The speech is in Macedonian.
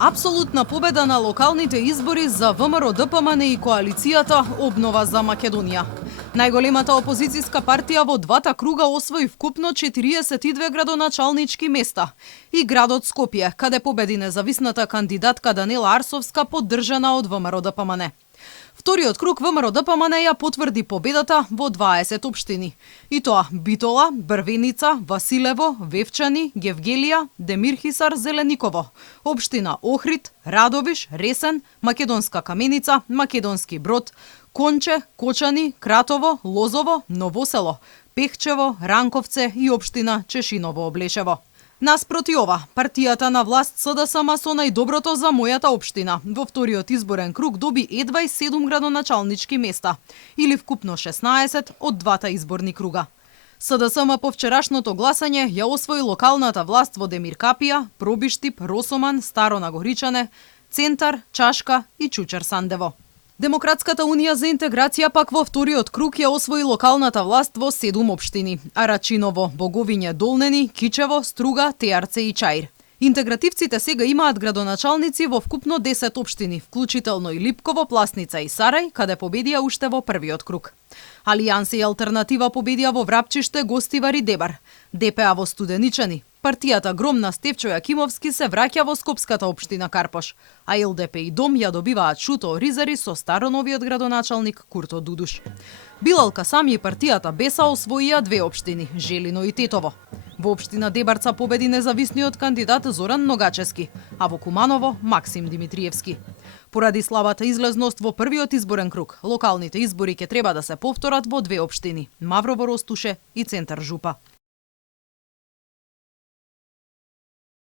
Апсолутна победа на локалните избори за ВМРО ДПМН и коалицијата Обнова за Македонија. Најголемата опозицијска партија во двата круга освои вкупно 42 градоначалнички места и градот Скопје, каде победи независната кандидатка Данела Арсовска, поддржана од ВМРО ДПМН. Вториот круг ВМРО ДПМН ја потврди победата во 20 општини. И тоа Битола, Брвеница, Василево, Вевчани, Гевгелија, Демирхисар, Зелениково, општина Охрид, Радовиш, Ресен, Македонска Каменица, Македонски Брод, Конче, Кочани, Кратово, Лозово, Новосело, Пехчево, Ранковце и општина Чешиново Облешево. Наспроти ова, партијата на власт СДСМ со најдоброто за мојата општина во вториот изборен круг доби едва и 7 градоначалнички места, или вкупно 16 од двата изборни круга. СДСМ по вчерашното гласање ја освои локалната власт во Демиркапија, Пробиштип, Росоман, Старо Нагоричане, Центар, Чашка и Чучер Сандево. Демократската унија за интеграција пак во вториот круг ја освои локалната власт во 7 општини: Арачиново, Боговиње, Долнени, Кичево, Струга, Теарце и Чаир. Интегративците сега имаат градоначалници во вкупно 10 општини, вклучително и Липково, Пласница и Сарај, каде победија уште во првиот круг. Алијанса и Алтернатива победија во Врапчиште, Гостивар и Дебар. ДПА во Студеничани. Партијата Гром на Стефчо Јакимовски се враќа во Скопската општина Карпош, а ЛДП и Дом ја добиваат Шуто Ризари со староновиот градоначалник Курто Дудуш. Билал Касами и партијата Беса освоија 2 општини, Желино и Тетово. Во општина Дебарца победи независниот кандидат Зоран Ногачевски, а во Куманово Максим Димитриевски. Поради слабата излезност во првиот изборен круг, локалните избори ќе треба да се повторат во 2 општини: Маврово Ростуше и Центар Жупа.